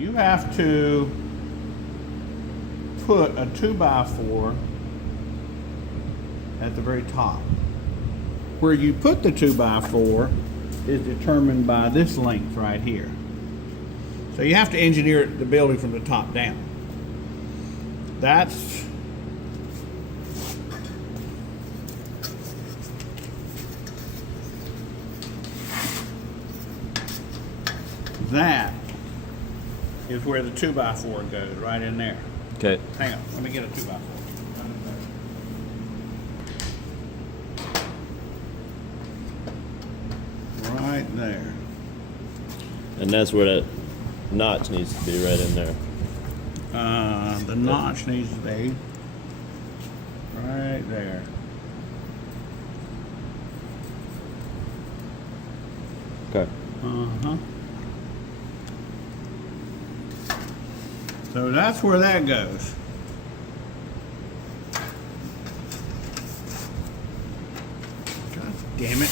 you have to put a 2x4 at the very top. Where you put the 2x4 is determined by this length right here. So you have to engineer the building from the top down. That is where the 2x4 goes, right in there. Okay. Hang on, let me get a 2x4. Right there. And that's where that notch needs to be, right in there. The notch needs to be right there. Okay. Uh-huh. So that's where that goes. God damn it.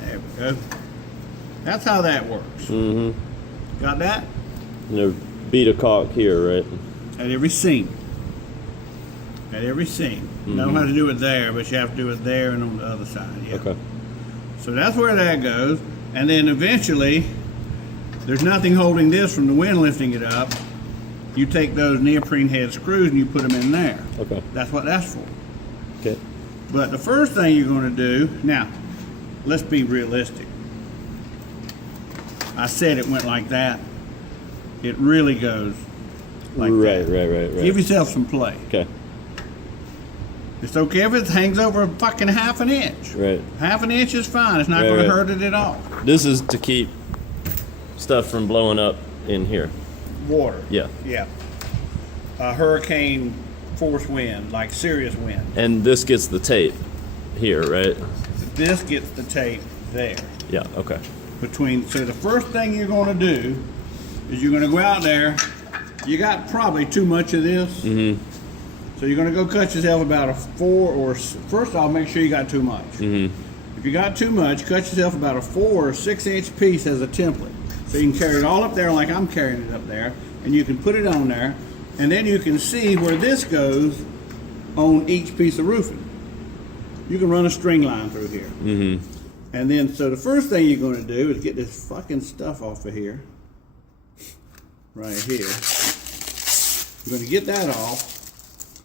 There we go. That's how that works. Mm-hmm. Got that? And there beat a caulk here, right? At every seam. At every seam. You don't have to do it there, but you have to do it there and on the other side. Yeah. Okay. So that's where that goes. And then eventually, there's nothing holding this from the wind lifting it up. You take those neoprene head screws and you put them in there. Okay. That's what that's for. Okay. But the first thing you're going to do, now, let's be realistic. I said it went like that. It really goes like that. Right. Give yourself some play. Okay. It's okay if it hangs over a fucking half an inch. Right. Half an inch is fine. It's not Right, going to right. hurt it at all. This is to keep stuff from blowing up in here. Water. Yeah. Yeah. A hurricane force wind, like serious wind. And this gets the tape here, right? This gets the tape there. Yeah, okay. So the first thing you're going to do is you're going to go out there. You got probably too much of this. Mm-hmm. So you're going to go cut yourself about a 4 or, first off, make sure you got too much. Mm-hmm. If you got too much, cut yourself about a 4 or 6 inch piece as a template. So you can carry it all up there like I'm carrying it up there, and you can put it on there, and then you can see where this goes on each piece of roofing. You can run a string line through here. Mm-hmm. And then, so the first thing you're going to do is get this fucking stuff off of here. Right here. You're going to get that off.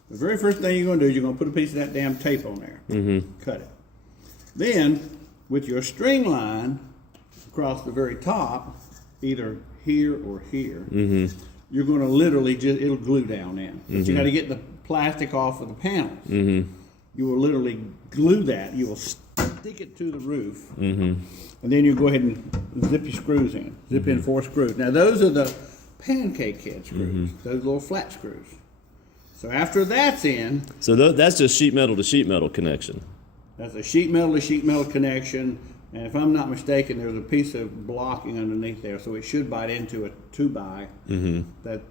The very first thing you're going to do is you're going to put a piece of that damn tape on there. Mm-hmm. Cut it. Then, with your string line across the very top, either here or here, Mm-hmm. you're going to literally just, it'll glue down in. But you got to get the plastic off of the panels. Mm-hmm. You will literally glue that. You will stick it to the roof. Mm-hmm. And then you go ahead and zip your screws in. Zip in 4 screws. Now those are the pancake head screws. Those little flat screws. So after that's in, So that's just sheet metal to sheet metal connection. that's a sheet metal to sheet metal connection. And if I'm not mistaken, there's a piece of blocking underneath there, so it should bite into a 2x. Mm-hmm. That,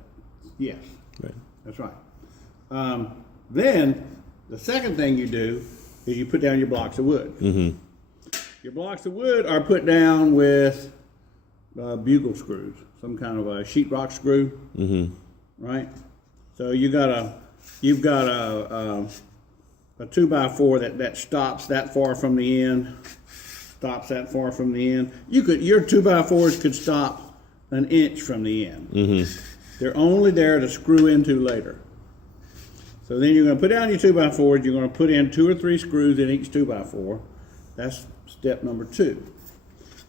yes, Right. that's right. Then the second thing you do is you put down your blocks of wood. Mm-hmm. Your blocks of wood are put down with bugle screws, some kind of a sheetrock screw, Mm-hmm. right? So you've got a 2x4 that stops that far from the end. Stops that far from the end. Your 2x4s could stop an inch from the end. Mm-hmm. They're only there to screw into later. So then you're going to put down your 2x4s. You're going to put in 2 or 3 screws in each 2x4. That's step number 2.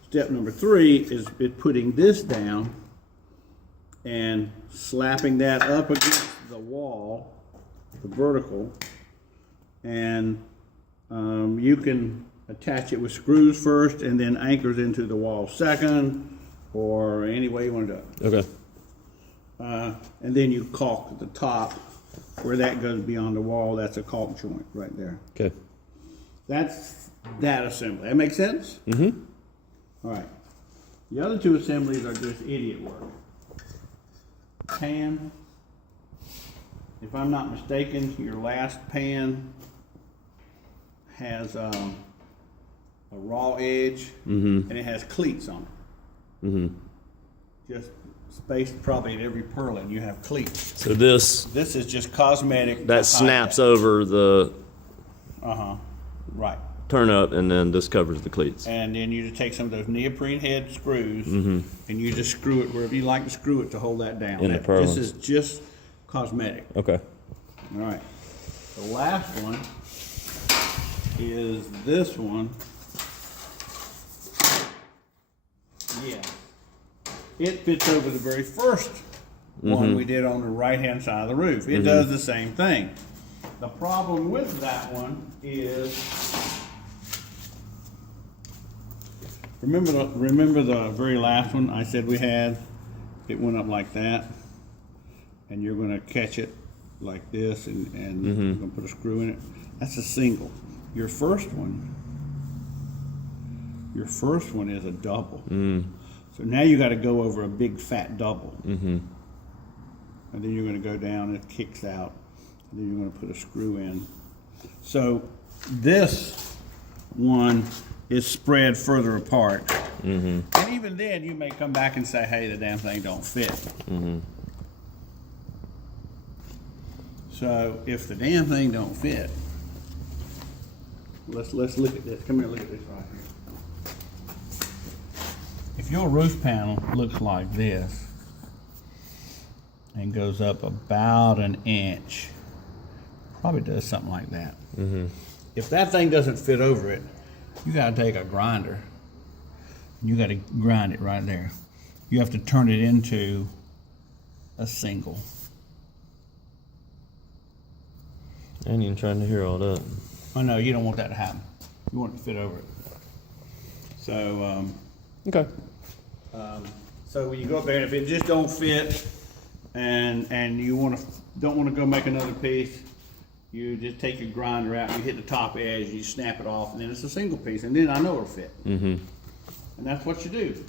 Step number 3 is putting this down and slapping that up against the wall, the vertical, and you can attach it with screws first and then anchors into the wall second, or any way you want to do it. Okay. And then you caulk at the top where that goes beyond the wall. That's a caulk joint right there. Okay. That's that assembly. That makes sense? Mm-hmm. All right. The other 2 assemblies are just idiot work. Pan. If I'm not mistaken, your last pan has a raw edge, Mm-hmm. and it has cleats on it. Mm-hmm. just spaced probably at every purlin. You have cleats. So this This is just cosmetic. that snaps over the Right. turn up, and then this covers the cleats. And then you just take some of those neoprene head screws and you just screw it wherever you like to screw it to hold that down. In the purlins. This is just cosmetic. Okay. All right. The last one is this one. Yeah. It fits over the very first one we did on the right-hand side of the roof. It does the same thing. The problem with that one is, remember the very last one I said we had? It went up like that, and you're going to catch it like this, and you're going to put a screw in it. That's a single. Your first one is a double. So now you got to go over a big fat double, and then you're going to go down. It kicks out, and then you're going to put a screw in. So this one is spread further apart, and even then you may come back and say, "Hey, the damn thing don't fit." So if the damn thing don't fit, let's look at this. Come here, look at this right here. If your roof panel looks like this and goes up about an inch, probably does something like that. If that thing doesn't fit over it, you got to take a grinder. You got to grind it right there. You have to turn it into a single. I ain't even trying to hear all that. Oh no, you don't want that to happen. You want it to fit over it. So, Okay. so when you go up there, and if it just don't fit, and you don't want to go make another piece, you just take your grinder out, you hit the top edge, you snap it off, and then it's a single piece, and then I know it'll fit. And that's what you do.